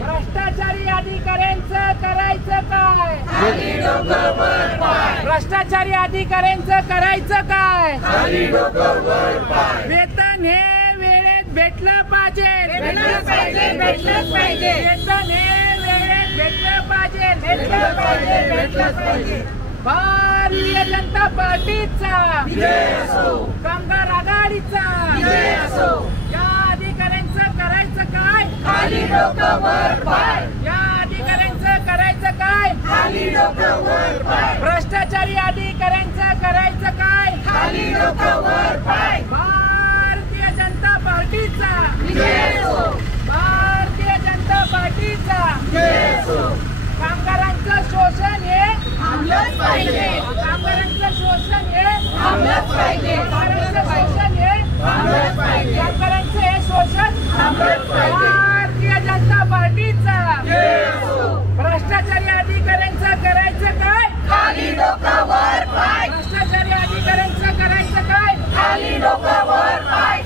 भ्रष्टाचारी अधिकाऱ्यांचं करायचं काय? भ्रष्टाचारी अधिकाऱ्यांचं करायचं काय? वेतन हे वेळेत भेटलं पाहिजे, भेटलंच पाहिजे, भेटलंच पाहिजे. वेतन हे वेळेत भेटलं पाहिजे, भेटलं पाहिजे, भेटलंच पाहिजे. भारतीय जनता पार्टीचा कामगार आघाडीचा या अधिकाऱ्यांचं करायचं काय? खाली डोकं वर पाय. या अधिकाऱ्यांचं करायचं काय? खाली डोकं वर पाय. भ्रष्टाचारी अधिकाऱ्यांचं करायचं काय? खाली डोकं वर पाय. भारतीय जनता पार्टीचा भारतीय जनता पार्टीचा कामगारांचं शोषण हे थांबलंच पाहिजे. कामगारांचं शोषण हे थांबलंच पाहिजे. कामगारांचं शोषण हे थांबलंच पाहिजे. कामगारांचं हे शोषण थांबलंच पाहिजे. भारतीय जनता पार्टीचा भ्रष्टाचारी अधिकाऱ्यांचं करायचं काय? खाली डोकं वर पाय. भ्रष्टाचारी अधिकाऱ्यांचं करायचं काय? खाली डोकं वर पाय.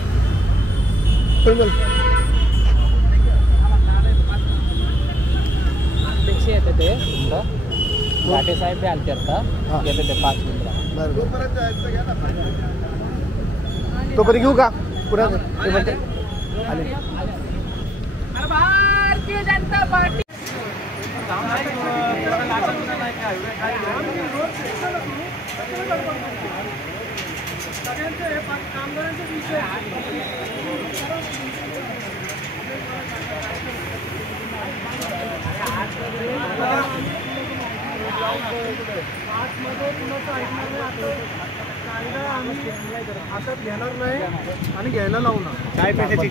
येते ते तुमचं घाटे साहेब बी आलते आता येते ते 5 मिनिटं. तोपर्यंत घेऊ का पुन्हा भारतीय जनता पार्टी हातात घेणार नाही आणि घ्यायला लावणार. काय पैशाची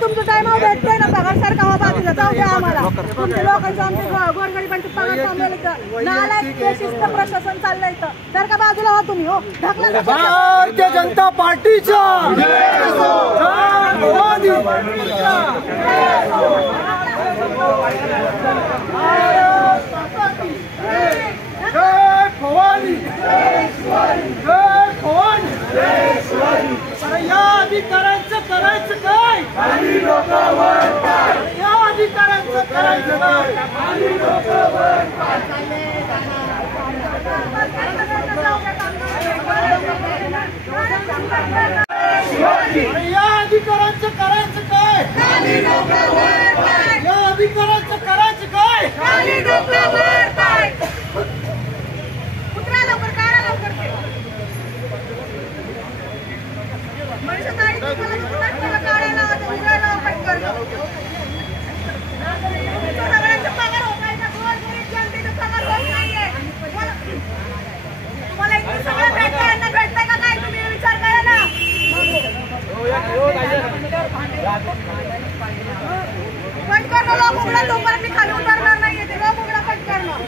तुमचं टाइम भेटतोय ना पगार सारखा बाजूला जाऊ द्या आम्हाला. तुमच्या लोकांचं आमच्या गोरगरिबांचे पगार थांबलेले नालायक शिस्त प्रशासन चाललंय तर जर का बाजूला हो तुम्ही. हो ढकला. भारतीय जनता पार्टीचा या अधिकाऱ्यांचं करायचं काय? खाली डोकं वर पाय. या अधिकाऱ्यांचं करायचं काय? खाली डोकं वर पाय. या अधिकाऱ्यांचं करायचं काय? खाली डोकं वर पाय. या अधिकाऱ्यांचं करायचं काय? खाली डोकं वर पाय. उतरा लवकर, काढा लवकर ते. मनुष्य ताई तुम्हाला काढायला उतरायला पटकन. सगळ्यांचा पगार होत आहे ना. गोरगरीब जनतेचा पगार होत नाहीये. तुम्हाला इतकं सगळं भेटतंय, यांना भेटतंय का काय? तुम्ही विचार करा ना. पट करणं लोक उघडा. तोपर्यंत मी खाली उतरणार नाहीये. ते लोक उघडा पट करणं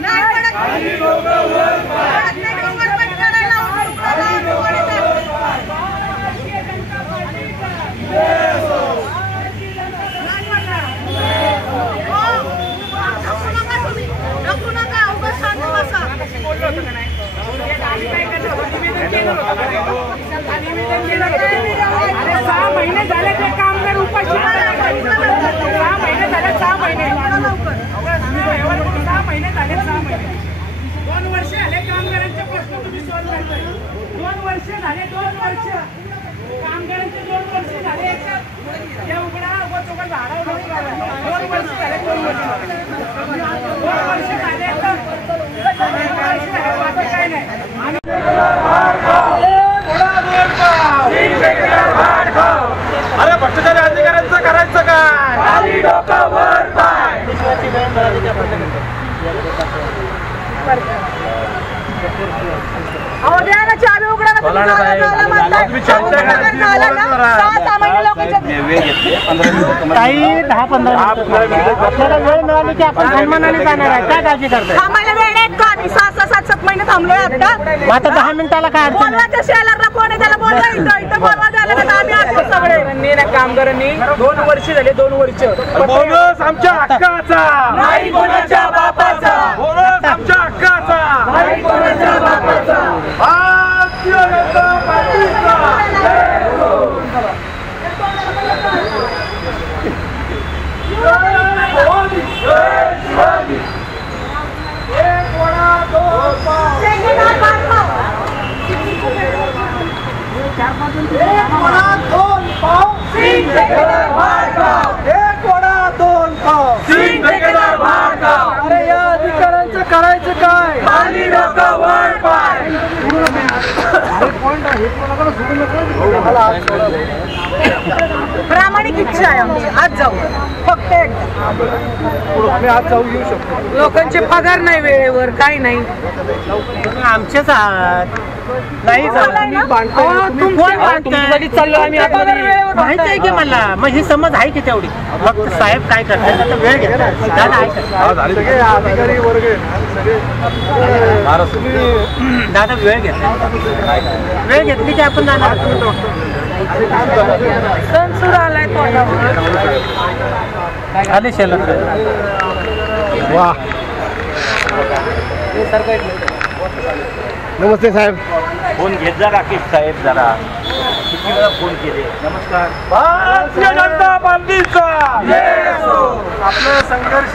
नाही पडत. नाही डोंगर पट करायला नको नका. उगाच शांत बसा. 6 महिने झाले ते कामगार उपाशी. 6 महिने झाले. 6 महिने 6 महिने झाले. 6 महिने 2 वर्ष झाले कामगारांचे प्रश्न तुम्ही सॉल्व्ह करताय. 2 वर्ष झाले. 2 वर्ष कामगारांचे 2 वर्ष झाले. या उघडा उघड झाडा 2 वर्ष झाले. 2 वर्ष झाले. काय नाही. अरे भ्रष्टाचारी अधिकाऱ्यांचं करायचं काय? खाली डोकं वर पाय. अहो द्या ना चावी उघडा ना. तुम्ही काही 10-15 आपल्याला वेळ मिळाली की आपण सन्मानाने जाणार आहे. काय काळजी करताय? थांबायला वेळ आहेत का? आम्ही 6-7 महिने थांबलोय आता. आता 10 मिनिटाला काय अडचण? बोलवायच्या शेलारला कोण आहे त्याला बोलवा. इथं बोलवा द्यायला का आम्ही आलो सगळे. कामगारांनी 2 वर्ष झाले. 2 वर्ष बोनस आमच्या हक्काचा नाही कोणाच्या बापाचा. बोनस आमच्या हक्काचा नाही कोणाच्या बापाचा. भारतीय जनता पार्टीचा अरे या अधिकाऱ्यांचं करायचं काय? खाली डोकं वर पाय. प्रामाणिक इच्छा आहे आमची, आज जाऊ फक्त आम्ही आज जाऊ येऊ शकतो. लोकांचे पगार नाही वेळेवर, काही नाही. आमचेच आहात नाही माहिती आहे की मला, मग ही समज आहे की तेवढी. फक्त साहेब काय करतात आता वेळ घेतात. अधिकारी वर्ग दादा वेळ घेतला, वेळ घेतली की आपण जाणार. सण सुरू आलाय आले शेलत वा. नमस्ते साहेब. फोन घेत जा राकेश साहेब, जरा किती वेळा फोन केले. नमस्कार. भारतीय जनता पार्टीचा आपला संघर्ष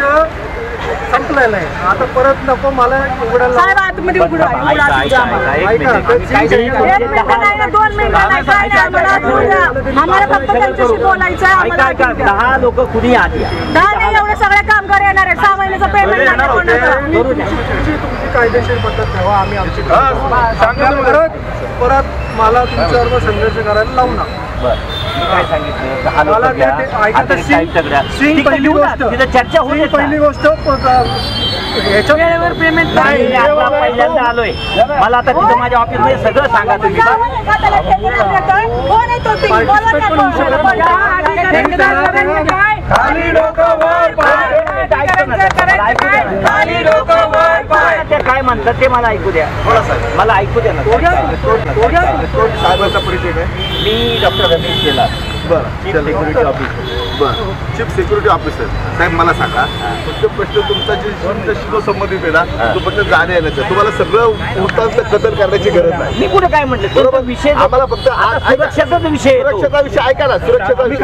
संपलेला आहे. आता परत नको मला उघडायला. साहेब आतमध्ये उघडा, ऐका, ऐका, ऐका, एक ऐका, मिनिट. आम्ही काय एक मिनिट नाही ना, 2 मिनिटं नाही, काय नाही, आम्हाला आत द्या. आम्हाला फक्त त्यांच्याशी बोलायचं आहे. ऐका, आम्हाला ऐका, 10 लोक कुणी आत या. 10 नाही, एवढे सगळे कामगार येणार आहेत. 6 महिन्याचं पेमेंट नाही कोणाचं. तुमची कायदेशीर पद्धत ठेवा. आम्ही आमची परत मला तुमच्याबरोबर संघर्ष करायला लावू नका. बरं, मी काय सांगितलं, 10 लोक मला घ्या. ऐका, अतिरिक्त साहित्य घ्या. सिंग तिकडे पहिली लिहू ना, गोष्ट. तिथं चर्चा होईल. पहिली गोष्ट ह्याच्या वेळेवर पेमेंट मी नाही. आता पहिल्यांदा आलोय. मला आता तिथं माझ्या ऑफिसमध्ये सगळं सांगा तुम्ही. कोण आहे तो ती? बोला ना कोण? खाली डोकं वर पाय. खाली डोकं वर पाय. ते काय म्हणतात ते मला ऐकू द्या. मला ऐकू द्या ना. साहेबांचा परिचय काय? मी डॉक्टर रमेश केला, चीफ सिक्युरिटी ऑफिसर. बरं, चीफ सिक्युरिटी ऑफिसर. साहेब मला सांगा, फक्त प्रश्न तुमचा जो संबंधित आहे ना, तो फक्त जाण्या येण्याचा. तुम्हाला सगळं वृत्तांत कदर करण्याची गरज नाही. मी कुठे काय म्हटलं, बरोबर. विषय आम्हाला फक्त सुरक्षेचा विषय येतो. सुरक्षेचा विषय ऐका ना. सुरक्षेचा विषय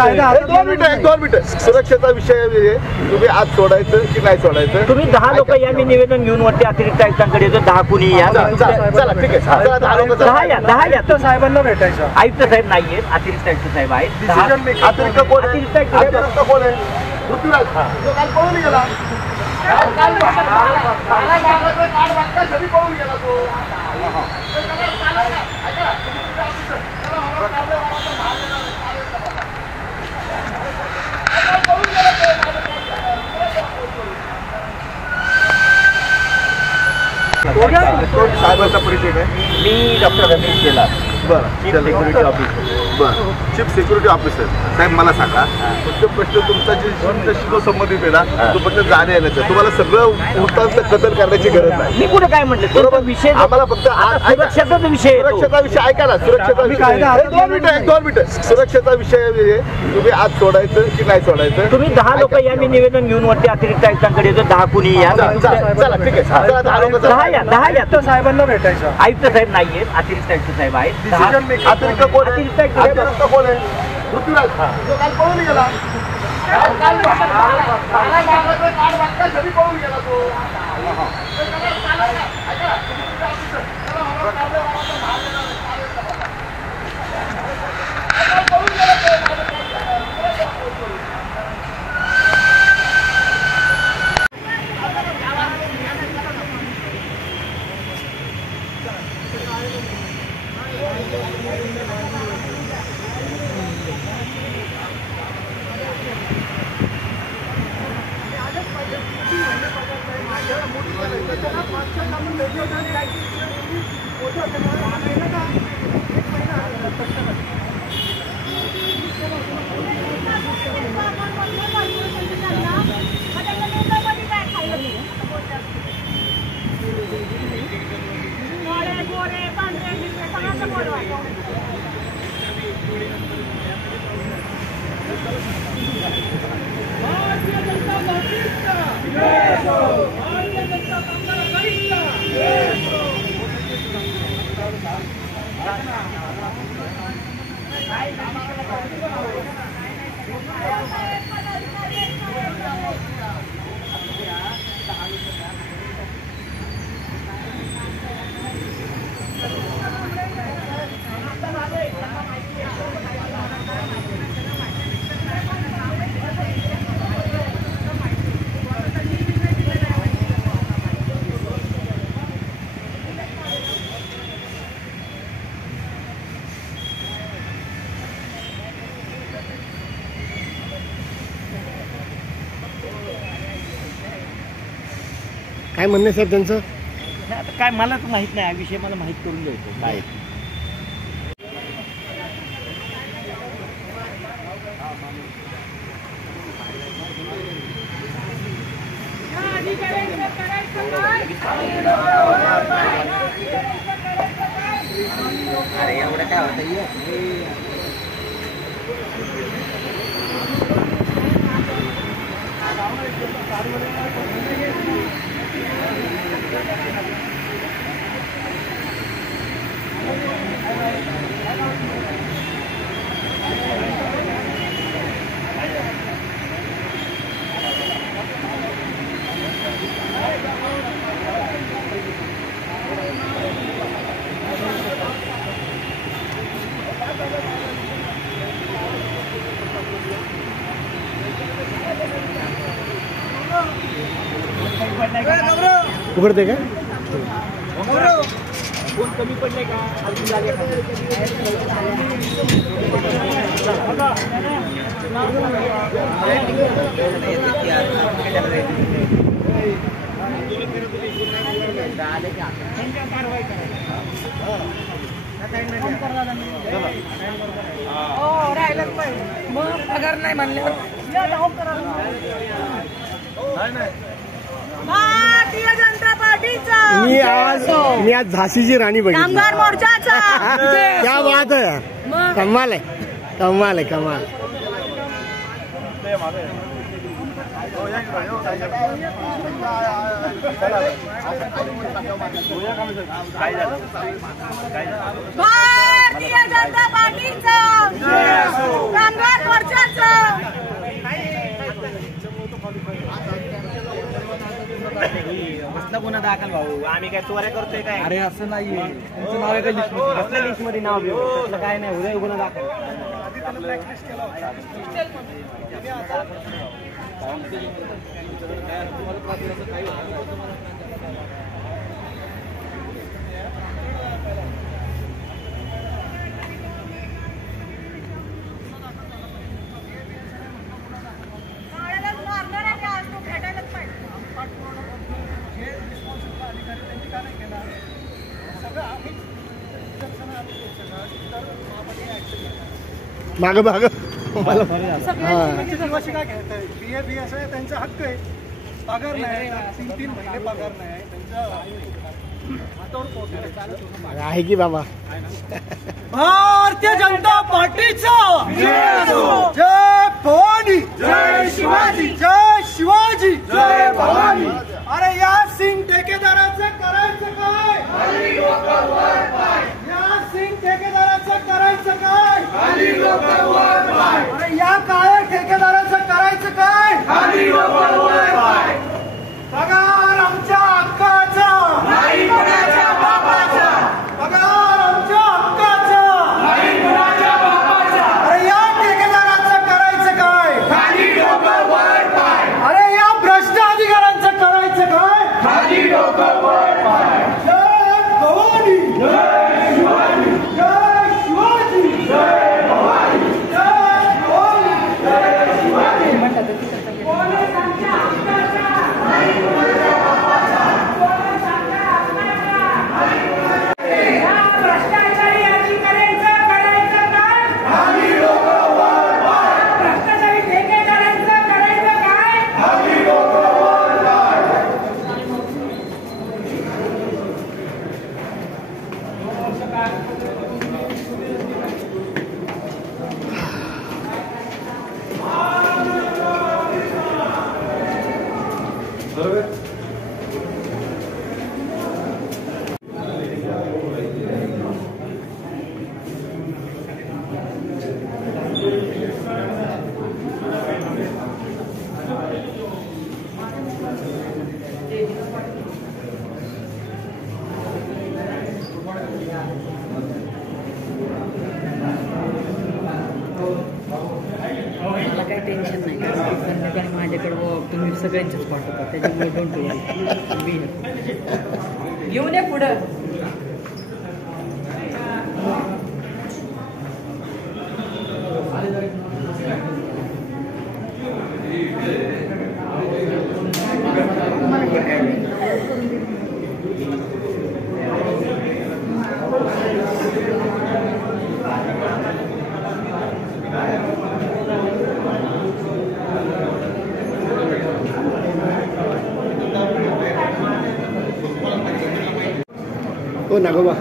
2 मिनिटं. सुरक्षेचा विषय आहे. तुम्ही आज सोडायचं की नाही सोडायचं? तुम्ही 10 लोक या. मी निवेदन घेऊन वरती अतिरिक्त आयुक्तांकडे येतो. 10 कुणी या. चला ठीक आहे. चला 10 लोक. 10 या. 10 या. साहेबांना भेटायचं. आयुक्त साहेब नाहीयेत, अतिरिक्त आयुक्त साहेब आहेत. Decision making. अतिरिक्त कोण आहे? अतिरिक्त आयुक्त अतिरिक्त कोण आहे? पृथ्वीराज. तो काल पळून गेला. कधी पळून गेला तो? साहेबांचा परिचय काय? मी डॉक्टर रमेश केला, बरं, चीफ सिक्युरिटी ऑफिसर. बरं, चीफ सिक्युरिटी ऑफिसर. साहेब मला सांगा, फक्त प्रश्न तुमचा जो संबंधित आहे ना, तो फक्त जाण्या येण्याचा. तुम्हाला सगळं वृत्तांत कदर करण्याची गरज नाही. मी कुठे काय म्हटलं, बरोबर. विषय आम्हाला फक्त सुरक्षेचा विषय येतो. सुरक्षेचा विषय ऐका ना. सुरक्षेचा विषय 2 मिनिटं. सुरक्षेचा विषय आहे. तुम्ही आज सोडायचं की नाही सोडायचं? तुम्ही 10 लोक या. मी निवेदन घेऊन वरती अतिरिक्त आयुक्तांकडे येतो. 10 कुणी या. चला ठीक आहे. चला 10 लोक. 10 या. 10 या. साहेबांना भेटायचं. आयुक्त साहेब नाहीयेत, अतिरिक्त आयुक्त साहेब आहेत. Decision making. अतिरिक्त कोण आहे? अतिरिक्त आयुक्त अतिरिक्त कोण आहे? पृथ्वीराज. तो काल पळून गेला. कधी पळून गेला तो? काय म्हणणे साहेब त्यांचं? आता काय मला तर माहित नाही, हा विषय मला माहित करून द्यायचं काय. अरे एवढं काय होतं उघडते का? कोण कमी पडले का अजून जागे राहिलंच पाहिजे मग पगार नाही म्हणल्यावर भारतीय जनता पार्टीचा मी आज झाशीची राणी बघितली. कामगार मोर्चाचा क्या बात आहे, कमाल आहे, कमाल आहे, कमाल. भारतीय जनता पार्टीचा कामगार मोर्चाचा कसला गुन्हा दाखल भाऊ, आम्ही काय चोऱ्या करतोय काय? अरे असं नाहीये, तुमचं नाव आहे का लिस्टमध्ये? कसल्या लिस्ट मध्ये नाव घेऊ? तसलं काय नाही, उद्या गुन्हा दाखल. माग माग मला जीवाशी काय घ्यायचं? बी असं आहे, त्यांचा हक्क आहे. पगार नाही, 3-3 महिने पगार नाही, त्यांच्या हातावर पोहोचले आहे की बाबा. भारतीय जनता पार्टीचा जय भवानी, जय शिवाजी, जय शिवाजी, जय भवानी. अरे या सिंग ठेकेदाराचं करायचं काय? या सिंग ठेकेदाराचं करायचं काय? अरे या काळ्या ठेकेदाराचं करायचं काय? पगार आमच्या हक्काचा, नाही कोणाच्या बापाचा. पगार आमच्या हक्काचा, नाही कोणाच्या बापाचा. अरे या ठेकेदाराचं करायचं काय? खाली डोकं वर पाय. अरे या भ्रष्ट अधिकाऱ्यांचं करायचं काय? खाली डोकं वर पाय. जय भवानी, जय शिवाजी, जय शिवाजी, जय भवानी, जय भवानी, जय शिवाजी. पोलिसांच्या हक्काचा, नाही कोणाच्या बापाचा. पोलिसांच्या हक्काचा, या भ्रष्टाचारी अधिकाऱ्यांचं करायचं काय? खाली डोकं वर पाय. भ्रष्टाचारी ठेकेदारांचं करायचं काय? खाली डोकं वर पाय. मला काही टेन्शन नाही, कारण माझ्याकडे तुम्ही सगळ्यांचेच पाठवता, त्याच्यामुळे डोंट वरी. घेऊन ये पुढं. मला हो नागोबा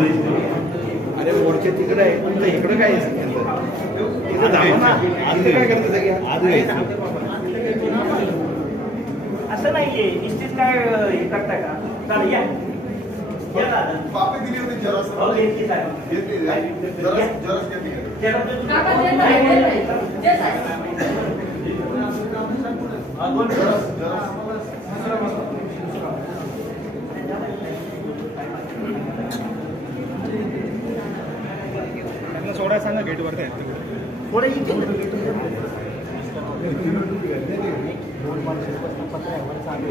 अरे मोर्चे तिकडे आहे तुमचं इकडे काय काय करतं असं नाहीये निश्चित काय हे करताय का चालेल या कॉपी दिली होती जरा सोडा सांगा गेट वर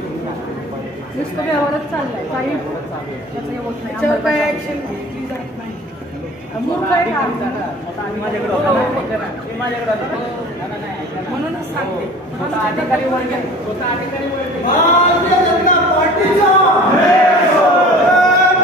नुसतं व्यवहारच चाललाय काही त्याच्यावर काही ऍक्शन घेतली जात नाही मूर्ख आहे का म्हणूनच सांगते अधिकारी वर्ग भारतीय जनता पार्टीचा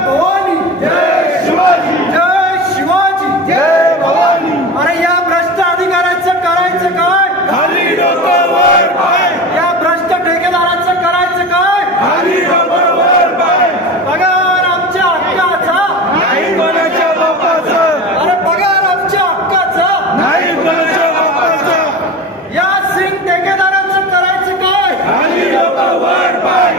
भवानी जय शिवाजी जय शिवाजी जय भवानी. अरे या भ्रष्ट अधिकाऱ्यांचं करायचं काय खाली डोकं वर पाय. या भ्रष्ट ठेकेदारांचं करायचं काय खाली डोकं वर पाय. पगार आमच्या हक्काचा नाही कोणाच्या बापाचा. अरे पगार आमच्या हक्काचा नाही कोणाच्या बापाचा. या सिंग ठेकेदारांचं करायचं काय खाली डोकं वर पाय.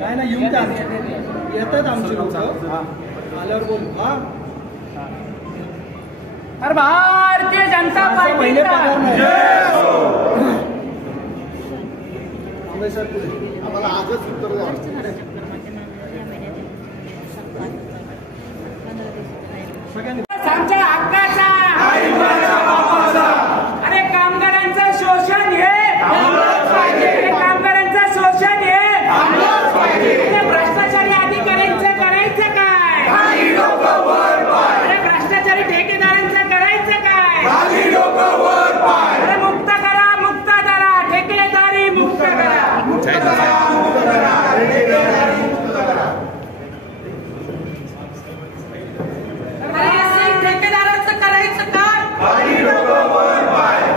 काय ना येऊन येतात आमची लोक आल्यावर बोलू. हा अरे भारतीय जनता पहिले पार्टी पगार नाही आम्हाला आजच उत्तर द्या. आमच्या हक्काचा अरे कामगारांचं शोषण हे कामगारांचं शोषण हे भ्रष्टाचारी अधिकाऱ्यांचं करायचं काय अरे भ्रष्टाचारी ठेकेदारांचं करायचं काय अरे मुक्त करा मुक्त करा ठेकेदारी मुक्त करा ठेकेदारांचं करायचं काय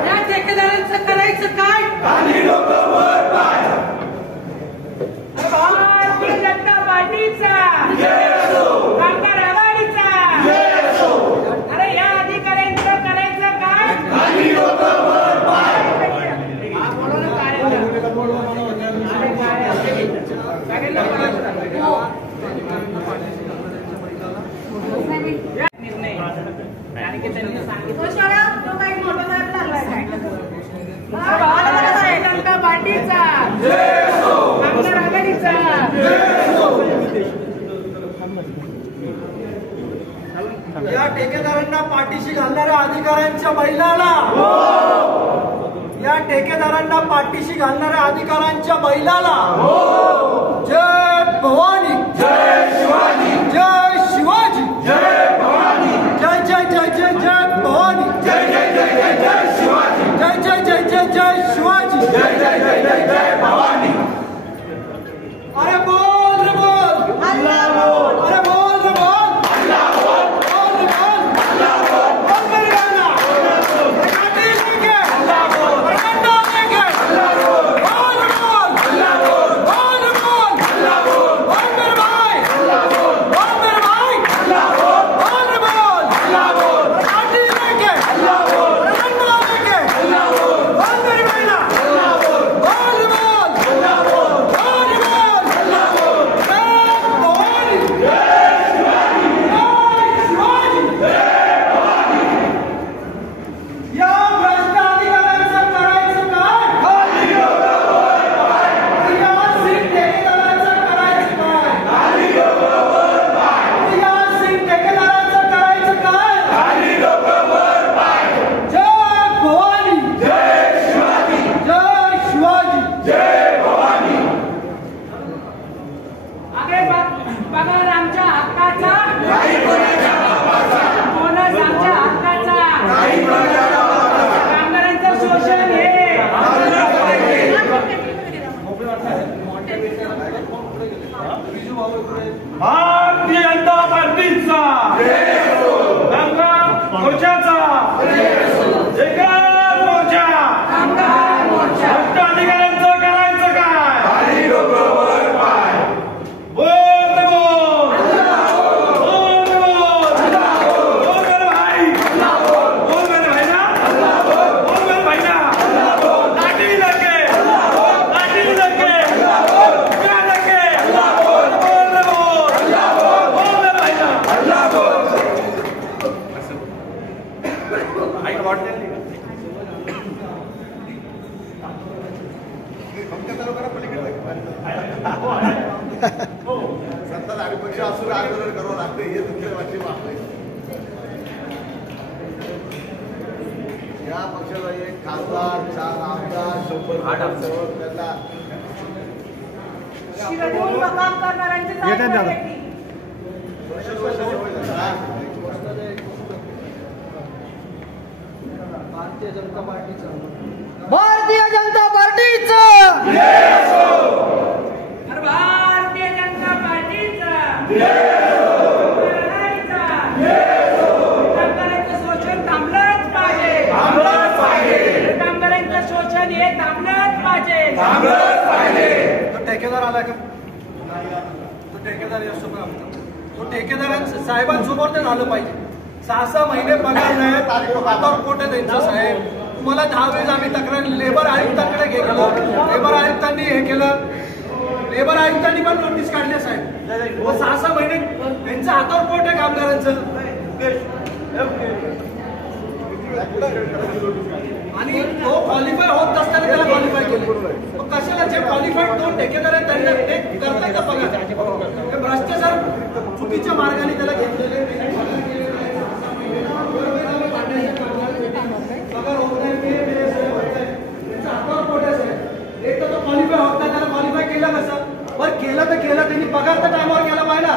या ठेकेदारांचं करायचं काय भारतीय जनता पार्टीचा कामगार आघाडीचा अरे या अधिकाऱ्यांचं करायचं काय निर्णय कारण की त्यांनी सांगितलं भारतीय जनता पार्टीचा कामगार आघाडीचा या ठेकेदारांना पाठीशी घालणाऱ्या अधिकाऱ्यांच्या बैलाला या ठेकेदारांना पाठीशी घालणाऱ्या अधिकाऱ्यांच्या बैलाला जय भवानी जय शिवाजी जय शिवाजी जय भवानी जय जय जय जय जय भवानी जय जय जय जय जय शिवाजी जय जय जय जय जय शिवाजी जय जय जय जय जय भवानी. अरे बोल रे बोल अल्लाह बोल. अरे बोल रे बोल अल्लाह बोल. बोल रे बोल अल्लाह बोल. बोल मेरे गाना बोल. काटी लेंगे अल्लाह भारतीय जनता पार्टीचा मोर्चाचा एकाच मोर्चा भ्रष्ट अधिकाऱ्यांचं करायचं काय बोल भाई बोल भाई ना लाठी लगे सत्ताधारी पक्ष असून आंदोलन करावं लागतं हे तुमच्या वाटते मागणी. या पक्षाला एक खासदार 4 आमदार 100 त्यांना शिरडून काम करणाऱ्यांचे भारतीय जनता पार्टीचं भारतीय जनता पार्टीचा कामगारांचं शोषण थांबलंच पाहिजे. कामगारांचं शोषण हे थांबलंच पाहिजे. तो ठेकेदार आला का? तो ठेकेदार असतो का? तो ठेकेदारांचं साहेबांसमोर ते झालं पाहिजे. 6 महिने पगार नाही, हातावर पोट आहे त्यांचं साहेब. तुम्हाला 10 वेळेस आम्ही तक्रार लेबर आयुक्तांकडे गेलो. लेबर आयुक्तांनी हे केलं. लेबर आयुक्तांनी पण नोटीस काढली साहेब. 6 महिने त्यांचं हातावर पोट आहे कामगारांचं. आणि तो क्वालिफाय होत असताना त्याला क्वालिफाय केलं. मग कशाला जे क्वालिफाईड 2 ठेकेदार आहेत त्यांना ते करतात का पगार? हे भ्रष्टाचार चुकीच्या मार्गाने त्याला घेतलेले पगार होत नाही. त्यांचा हातावर पोट आहे साहेब. एक तर तो क्वालिफाय होत नाही, त्याला क्वालिफाय केलं कसं? बरं केलं तर केलं, त्यांनी पगार तर टायमावर केला पाहिजे.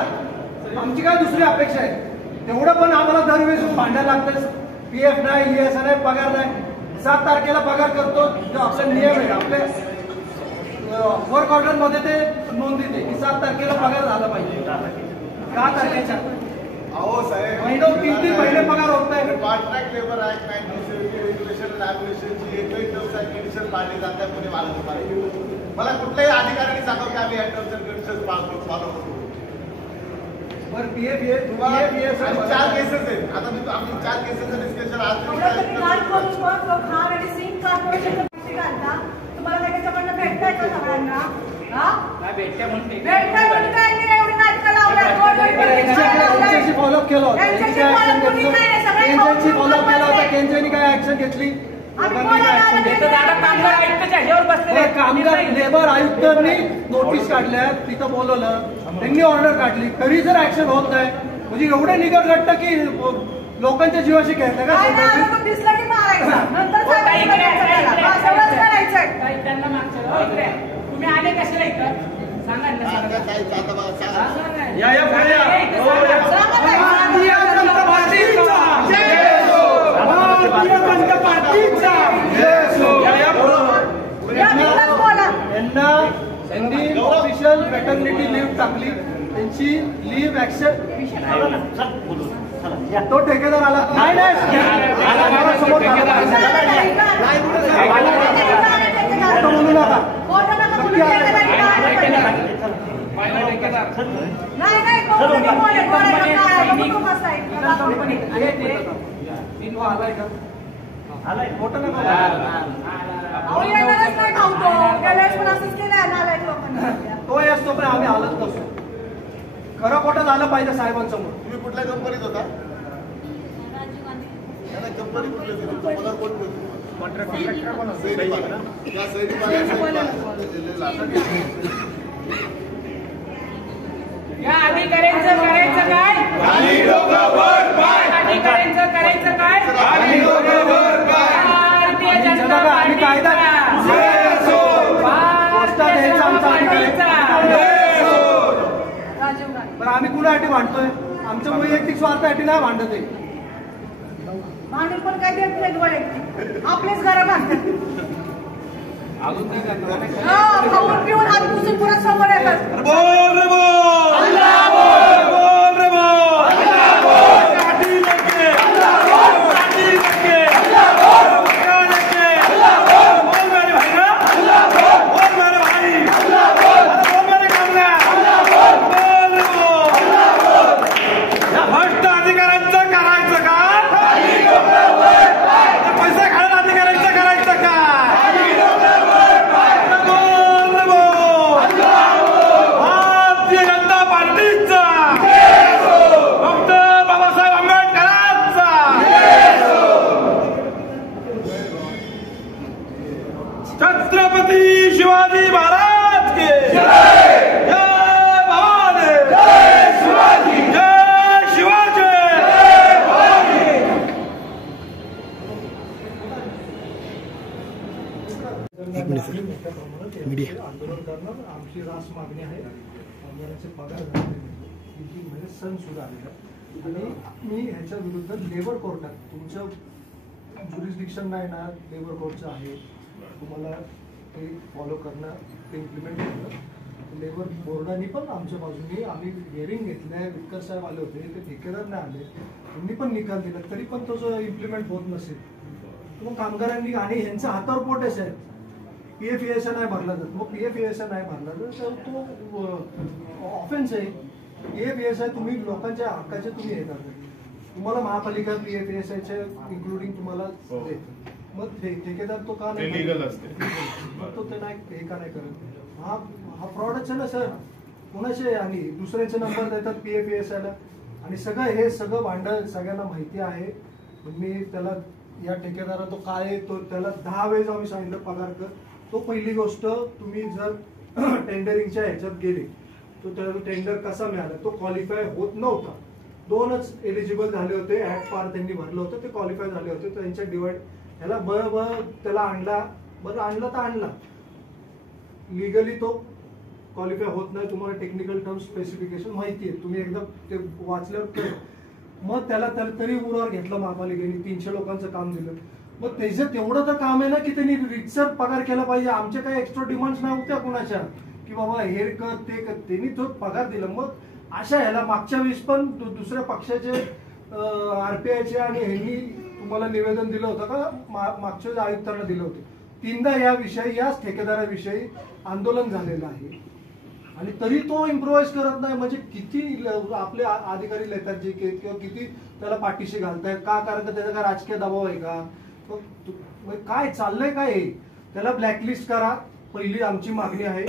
आमची काय दुसरी अपेक्षा आहे? तेवढं पण आम्हाला दरवेळेस भांडायला लागतं. PF नाही, ES नाही, पगार नाही. 7 तारखेला पगार करतो, जो आपला नियम आहे. आपल्या वर्क ऑर्डर मध्ये ते नोंदीत आहे की 7 तारखेला पगार झाला पाहिजे. 10 तारखेच्या अहो साहेब महिन्यावर 3 महिने पगार होत नाही. कॉन्ट्रॅक्ट लेबर ऍक्ट 1970 रेग्युलेशन लॅब्युलेशनची एकही टर्म्स अँड कंडिशन पाळली जाते कोणी मालक पाहिजे. मला कुठल्याही अधिकाऱ्यांनी सांगावं की आम्ही या टर्म्स अँड कंडिशन फॉलो करतो. बरं PF तुम्हाला 4 केसेस आहेत. आता मी आम्ही 4 केसेसचं डिस्कशन आज तुम्हाला त्याच्याकडनं भेटताय का सगळ्यांना? त्यांच्याशी फॉलोअप केलं होतं. त्यांची फॉलोअप केला होता. केंद्राने काय ऍक्शन घेतली? कामगार लेबर आयुक्तांनी नोटीस काढल्या, तिथं बोलवलं, त्यांनी ऑर्डर काढली, तरी जर ऍक्शन होत नाही म्हणजे एवढे निकट घडतं की लोकांच्या जीवाशी खेळतं का? दिसलं की मारायचं, नंतर तुम्ही आले कशाला इथं सांगा ना. यांनी ऑफिशियल मॅटर्निटी लिव्ह टाकली. त्यांची लिव्ह ऍक्शन तो ठेकेदार आला नाही बोलू नका. मोठं नका. तो असतो पण आम्ही हालत नसतो. खरं खोटं झालं पाहिजे साहेबांसमोर. तुम्ही कुठल्या कंपनीत होता? कंपनी कुठली होती? पगार कोण देतो? या अधिकाऱ्यांचं करायचं काय? अधिकाऱ्यांचं करायचं काय? भारतीय जनता पार्टीचा पण आम्ही कुणासाठी भांडतोय? आमच्या वैयक्तिक स्वार्थासाठी नाही भांडत आहे. भांडून पण काय देत नाही वैयक्तिक, आपलेच घरं बांधतात. खाऊन पिऊन आम्ही पुसून पुन्हा समोर येतात. छत्रपती शिवाजी महाराज के जय भवानी, जय शिवाजी, जय शिवाजी, जय भवानी. आंदोलन करणं आमची रास मागणी आहे. आंदोलनाचे पगार 3 महिने सण सुरू आलेला आणि मी ह्याच्या विरुद्ध लेबर कोर्टात, तुमचं ज्युरिस्डिक्शन नाही ना लेबर कोर्टचं आहे, तुम्हाला ते फॉलो करणं, ते इम्प्लिमेंट करणं. लेबर बोर्डाने पण आमच्या बाजूने आम्ही हिअरिंग घेतलंय, विटकर साहेब आले होते, ते ठेकेदार नाही आले, त्यांनी पण निकाल दिला, तरी पण तो जो इम्प्लिमेंट होत नसेल मग कामगारांनी आणि ह्यांचा हातावर पोट आहे साहेब. PF-ESI नाही भरला जात, मग PF-ESI नाही भरला तर तो ऑफेन्स आहे. PF-ESI तुम्ही लोकांच्या हक्काचे तुम्ही हे करता, तुम्हाला महापालिका PF-ESI इन्क्लुडिंग तुम्हाला देतं, मग ठेकेदार तो का नाही मग तो ते नाही हे का नाही करत. हा फ्रॉडच आहे ना सर. कोणाचे आणि दुसऱ्याचे नंबर देतात PF-ESI आणि सगळं हे सगळं भांडण सगळ्यांना माहिती आहे. मी त्याला या ठेकेदारा तो काय आहे तो त्याला 10 वेळेस आम्ही सांगितलं पगार कर. तो पहिली गोष्ट तुम्ही जर टेंडरिंगच्या ह्याच्यात गेले तो त्याला टेंडर कसा मिळाला, तो क्वालिफाय होत नव्हता. 2च एलिजिबल झाले होते, ऍट पार त्यांनी भरलं होतं, ते क्वालिफाय झाले होते. त्यांच्या डिवाइड ह्याला त्याला आणला, बरं आणला तर आणला, लिगली तो क्वालिफाय होत नाही. तुम्हाला टेक्निकल टर्म स्पेसिफिकेशन माहिती आहे, तुम्ही एकदा ते वाचल्यावर मग त्याला तरी उरावर घेतलं महापालिकेने, 300 लोकांचं काम दिलं. मग त्याचं तेवढं तर काम आहे ना की त्यांनी रितसर पगार केला पाहिजे. आमच्या काही एक्स्ट्रा डिमांड्स नाही होत्या कुणाच्या की बाबा हे कर ते कर, त्यांनी तो पगार दिला. मग अशा ह्याला मागच्या वेळेस पण दुसऱ्या पक्षाचे RPIचे आणि ह्यांनी तुम्हाला निवेदन दिलं होतं का, मागच्या आयुक्तांना दिलं होतं. 3दा या विषयी, याच ठेकेदाराविषयी आंदोलन झालेलं आहे आणि तरी तो इम्प्रोवाइज करत नाही. म्हणजे किती आपले अधिकारी लेथार्जिक किंवा किती त्याला पाठीशी घालतायत का, कारण का त्याचा काय राजकीय दबाव आहे का, काय चाललंय काय. त्याला ब्लॅकलिस्ट करा, पहिली आमची मागणी आहे.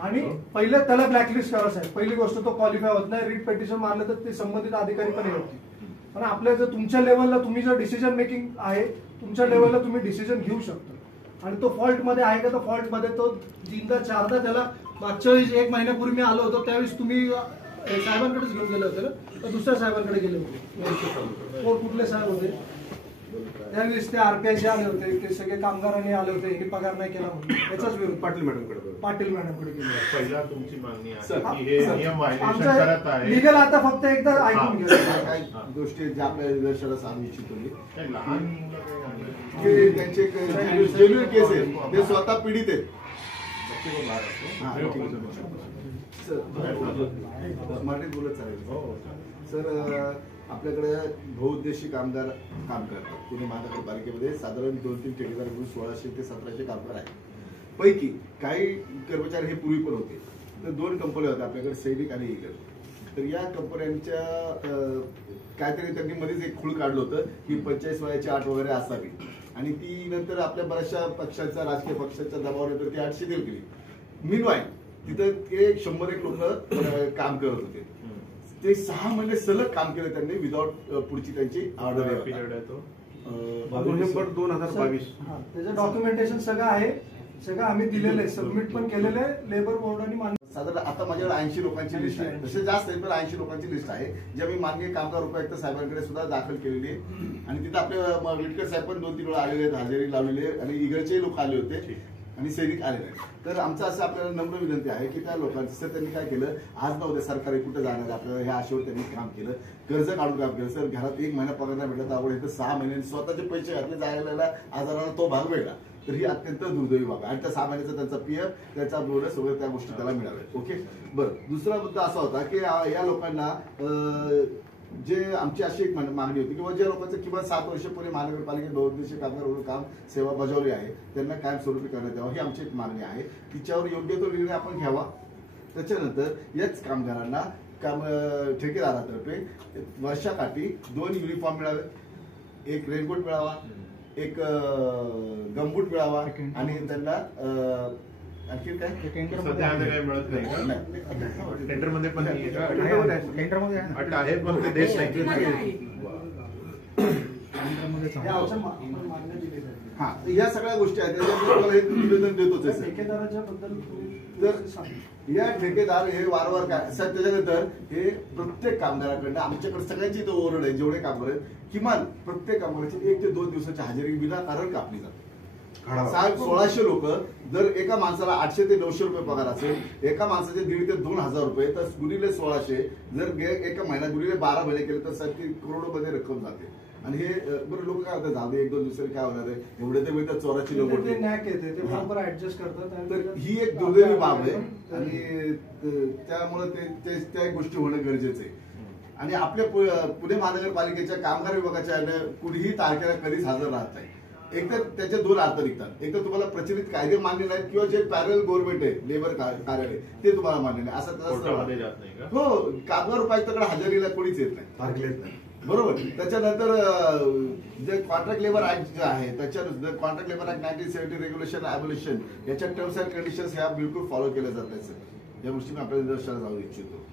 आणि पहिले त्याला ब्लॅकलिस्ट करा साहेब. पहिली गोष्ट तो क्वालिफाय होत नाही, रिट पेटिशन मारलं तर ते संबंधित अधिकारी पण येत. पण आपल्या जर तुमच्या लेवलला तुम्ही जर डिसिजन मेकिंग आहे, तुमच्या लेवलला तुम्ही डिसिजन घेऊ शकता. आणि तो फॉल्ट मध्ये आहे का, तर फॉल्ट मध्ये तो 3दा 4दा त्याला मागच्या वेळेस 1 महिन्यापूर्वी मी आलो होतो त्यावेळेस तुम्ही साहेबांकडेच घेऊन गेले होते ना, तर दुसऱ्या साहेबांकडे गेले होते. कुठले साहेब होते त्यावेळेस? ते RPIचे आले होते, ते सगळे कामगारांनी आले होते, हे पगार नाही केला म्हणून. याचाच विरोध पाटील मॅडमकडे गेले. पहिला तुमची मागणी आहे की हे नियम व्हायलेशन करत आहे. लिगल आता फक्त एकदा ऐकून घ्या. काही गोष्टी ज्या आपल्या निदर्शनास आणू इच्छितो मी, लहान की त्यांचे जेन्युइन केस आहेत, ते स्वतः पीडित आहेत. मराठीत बोलत चालेल सर. आपल्याकडे बहुउद्देशीय कामगार काम करतात पुणे महानगरपालिकेमध्ये. साधारण 2-3 ठेकेदार मिळून 1600 ते 1700 कामगार आहेत. पैकी काही कर्मचारी हे पूर्वी पण होते. तर 2 कंपन्या होत्या आपल्याकडे, सैनिक आणि ईगल. तर या कंपन्यांच्या काहीतरी त्यांनी मध्येच एक खूळ काढलं होतं की 45 वयाची अट वगैरे असावी आणि ती नंतर आपल्या बऱ्याचशा पक्षांच्या, राजकीय पक्षांच्या दबावानंतर ती अट शिथिल केली. मीनवाईल तिथं ते 100 लोक काम करत होते. ते 6 महिने सलग काम केलं त्यांनी विदाउट पुढची त्यांची ऑर्डर. नोव्हेंबर 2022 त्याचं डॉक्युमेंटेशन सगळं आहे, सगळं आम्ही दिलेलं आहे, सबमिट पण केलेलं आहे. लेबर बोर्डाने साधारण आता माझ्याकडे 80 लोकांची लिस्ट आहे, तसे जास्त आहे पण 80 लोकांची लिस्ट आहे, ज्या मी माननीय कामगार उपायुक्त साहेबांकडे सुद्धा दाखल केलेली आहे. आणि तिथे आपले विटकर साहेब पण 2-3 वेळा आलेले आहेत, हजेरी लावलेली आहे आणि इगळचे लोक आले होते आणि सैनिक आलेले आहेत. तर आमचं असं आपल्याला नम्र विनंती आहे की त्या लोकांचं सर त्यांनी काय केलं, आज ना उद्या सरकारी कुठं जाणार आपल्याला ह्या आशेवर त्यांनी काम केलं, कर्ज काढून काम केलं. सर घरात 1 महिना पगार नाही भेटला तर आवड, 6 महिन्यांनी स्वतःचे पैसे घातले, जायला आजाराला तो भाग वेगळा. तर ही अत्यंत दुर्दैवी बाब आहे. आणि त्या 6 महिन्याचा त्यांचा PF, त्याचा बोनस वगैरे त्या गोष्टी त्याला मिळाव्यात. ओके, बरं. दुसरा मुद्दा असा होता की या लोकांना जे आमची अशी एक मागणी होती किंवा ज्या लोकांचं किंवा 7 वर्ष पूर्वी महानगरपालिकेत बहुउद्देशीय कामगार म्हणून काम सेवा बजावली आहे त्यांना कायमस्वरूपी करण्यात यावं, ही आमची एक मागणी आहे. तिच्यावर योग्य तो निर्णय आपण घ्यावा. त्याच्यानंतर याच कामगारांना ठेकेदारातर्फे वर्षाकाठी 2 युनिफॉर्म मिळावे, 1 रेनकोट मिळावा, 1 गमबूट मिळावा आणि त्यांना आणखी काय सध्या काही मिळत नाही. टेंडरमध्ये पण अट आहे पण ते देत नाही. हा या सगळ्या गोष्टी आहेत त्याच्यामुळे तुम्हाला हे निवेदन देतोच आहे सर. ठेकेदाराच्या बद्दल तर या ठेकेदार हे वारंवार काय सर त्याच्यानंतर हे प्रत्येक कामगाराकडनं आमच्याकडे सगळ्यांची तो ओरड आहे जेवढे कामगार आहेत किमान प्रत्येक कामगाराची 1 ते 2 दिवसाची हजेरी विनाकारण कापली जाते. 1600 लोक जर एका माणसाला 800 ते 900 रुपये पगार असेल एका माणसाचे 1,500 ते 2,000 रुपये तर गुणिले 1600 जर एका महिन्यात गुणिले 12 महिने केले तर सर ती करोडोमध्ये रक्कम जाते. आणि हे बरं लोक काय होतं जाऊ दे 1-2 दिवसांनी काय होणार आहे एवढे ते मिळतात चोराची लोक ऍडजस्ट करतात. तर ही एक दुर्दैवी बाब आहे आणि त्यामुळे ते त्या गोष्टी होणं गरजेचं आहे. आणि आपल्या पुणे महानगरपालिकेच्या कामगार विभागाच्या कुणीही तारखेला कधीच हजर राहत नाही. एक तर त्याचे 2 अर्थ निघतात. एक तर तुम्हाला प्रचलित कायदे मान्य नाहीत किंवा जे पॅरल गव्हर्नमेंट आहे लेबर कार्यालय ते तुम्हाला मान्य नाही असं त्याचा हो कामगार उपायुक्ताकडे हजेरीला कोणीच येत नाही बरोबर. त्याच्यानंतर जे कॉन्ट्रॅक्ट लेबर ऍक्ट जे आहे त्याच्यानुसार कॉन्ट्रॅक्ट लेबर ऍक्ट 1970 रेग्युलेशन ॲबोल्युशन याच्या टर्म्स अँड कंडिशन्स ह्या बिलकुल फॉलो केल्या जात नाही सर. या गोष्टी मी आपल्या निदर्शनास जाऊ इच्छितो.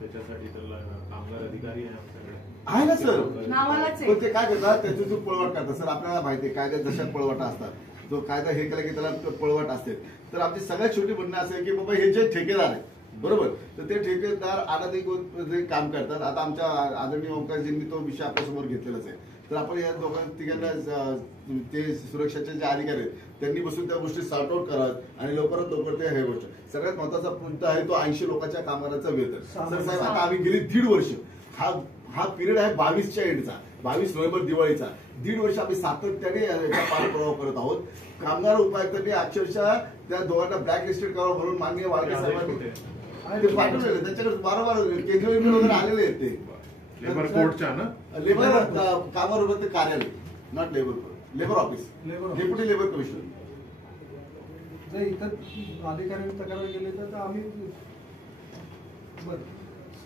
त्याच्यासाठी तर कामगार अधिकारी आहे ना सर नावालाच पण ते काय करतात त्याची जो पळवाट करतात सर आपल्याला माहिती आहे कायद्यात जशा पळवाटा असतात. जो कायदा हे केला की त्याला पळवाट असते. तर आमची सगळ्यात छोटी म्हणणं असं आहे की बाबा हे जे ठेकेदार आहे बरोबर तर ते ठेकेदार अनाधिकृत काम करतात. आता आमच्या आदरणीय ओंकारजींनी तो विषय आपल्यासमोर घेतलेलाच आहे. तर आपण या तिघांना ते सुरक्षेचे जे अधिकारी आहेत त्यांनी बसून त्या गोष्टी सॉर्ट आउट कराव्यात आणि लवकरात लवकर ते हे गोष्ट सगळ्यात महत्वाचा मुद्दा आहे तो 80 लोकांच्या कामगाराचा वेतन. सर साहेब आता आम्ही गेली 1.5 वर्ष हा पिरियड आहे 22च्या एंडचा 22 नोव्हेंबर दिवाळीचा 1.5 वर्ष आम्ही सातत्याने याचा पाठपुरावा करत आहोत. कामगार उपायुक्तांनी अक्षरशः त्या दोघांना ब्लॅक लिस्टेड करावं म्हणून माननीय वाळके साहेबांनी ते पाठवलेले त्याच्याकडे वारंवार केंद्रीय वगैरे आलेले आहेत ते लेबर कोर्टच्या ना लेबर कामगार उपायुक्त कार्यालय not labour office deputy labour commissioner जर इतर अधिकाऱ्यांनी तक्रार केली तर आम्ही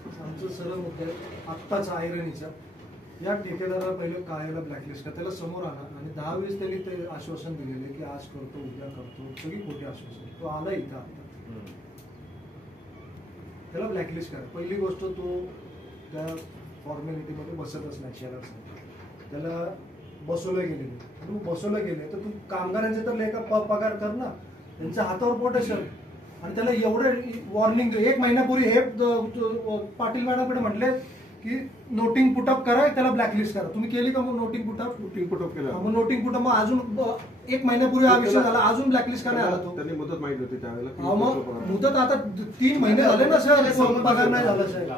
आमचं सरळ मुद्दा आहे आत्ताच आयरणीचा या ठेकेदाराला पहिले कार्याला ब्लॅकलिस्ट करा त्याला समोर आणा आणि 10 वेळेस त्यांनी ते आश्वासन दिलेले की आज करतो उद्या करतो सगळी खोटी आश्वासन तो आला इथं आता त्याला ब्लॅकलिस्ट करा. पहिली गोष्ट तो त्या फॉर्मॅलिटीमध्ये बसतच नाही शहरात त्याला बसवलं गेलेलं तू बसवलं गेले तर तू कामगारांचे तर लेखा पगार कर ना त्यांच्या हातावर पोट आहे सर. आणि त्याला एवढे वॉर्निंग 1 महिन्यापूर्वी हे पाटील मॅडमकडे म्हटले की नोटिंग पुटअप करा त्याला ब्लॅकलिस्ट करा. तुम्ही केली का मग नोटिंग पुटअप केलं मग नोटिंग पुटअप मग अजून 1 महिन्यापूर्वी हा विषय झाला अजून ब्लॅकलिस्ट करायला आला तो त्यांनी मुदत माहिती होती त्यावेळेला मग मुदत आता 3 महिने झाले ना सर पगार नाही झाला साहेब.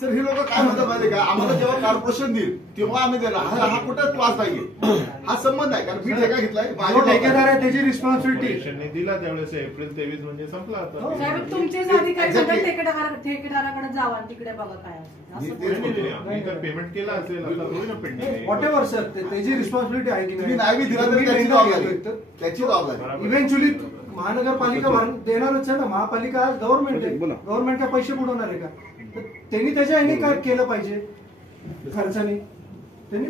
सर हे लोक काय म्हणतात माहिती का आम्हाला जेव्हा कॉर्पोरेशन देईल तेव्हा आम्ही देणार हा कुठं क्लास नाहीये हा संबंध आहे कारण मी ठेका घेतलाय ठेकेदार आहे त्याची रिस्पॉन्सिबिलिटी दिला त्यावेळेस एप्रिल 23 म्हणजे संपला आता. तुमचेच अधिकारी ठेकेदाराकडे जावा तिकडे बघा काय आम्ही तर पेमेंट केला असेल आता थोडी ना पेंडिंग व्हॉट एव्हर सर त्याची रिस्पॉन्सिबिलिटी आहे की नाही दिला तर त्याची जबाबदारी इव्हेंच्युअली महानगरपालिका देणारच आहे ना. महापालिका गव्हर्नमेंट आहे गव्हर्नमेंट काय पैसे बुडवणार आहे का त्यांनी त्याच्या ह्याने काय केलं पाहिजे खर्चाने त्यांनी